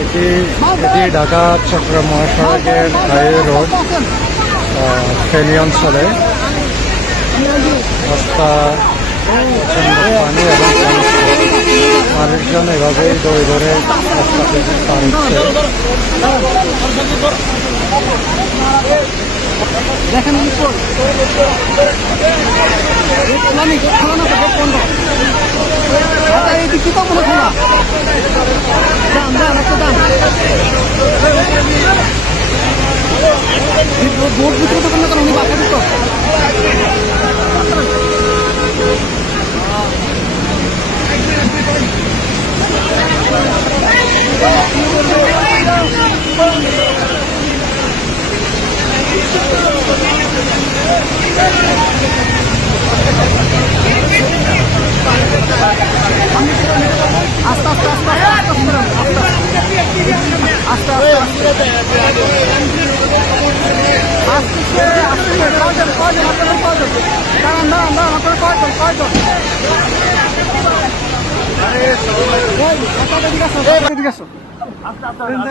এটি ঢাকা চট্টগ্রাম মহাসড়কের highway road Feni অঞ্চলে রাস্তা প্রচন্ড পানি এবং মানুষজন এভাবেই দৌড়ে ধরে রাস্তা থেকে পার হচ্ছে। দেখেন এই দিক তো মনে খোলা দাম দাম একটা দাম ভোট দিতে তো কোনো কারণ বাকি দিত আস্তে আস্তে আস্তে আস্তে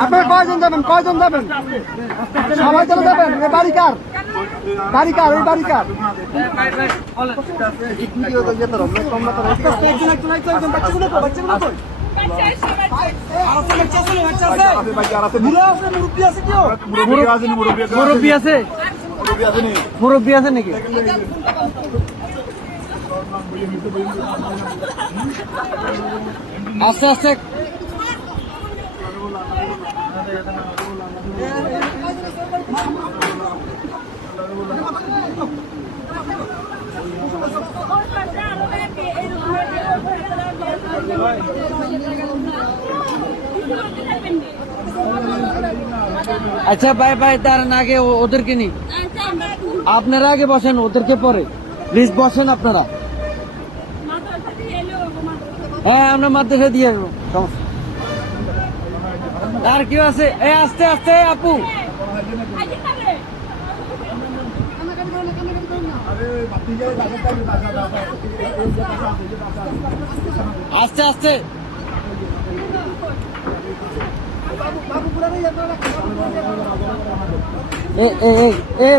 আপনার কয়জন যাবেন সবাই চলে যাবেন বাড়িকার ওই বাড়িকার মুরব্বী আছে নাকি? আস্তে আস্তে আচ্ছা ভাই তার আগে ওদেরকে নি আপনারা আগে বসেন ওদেরকে পরে প্লিজ বসেন আপনারা। হ্যাঁ আমরা মাদ্রাসা দিয়ে আসবো আর কেউ আছে? আস্তে আস্তে আপু আস্তে আস্তে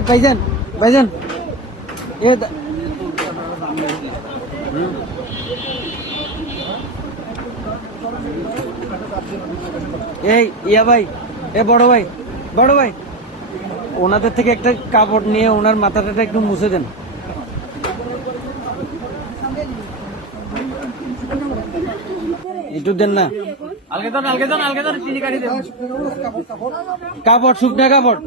ভাইজান বড় ভাই ওনাদের থেকে একটা কাপড় নিয়ে ওনার মাথাটা একটু মুছে দেন। একটু দেন না কাপড় শুকনা কাপড়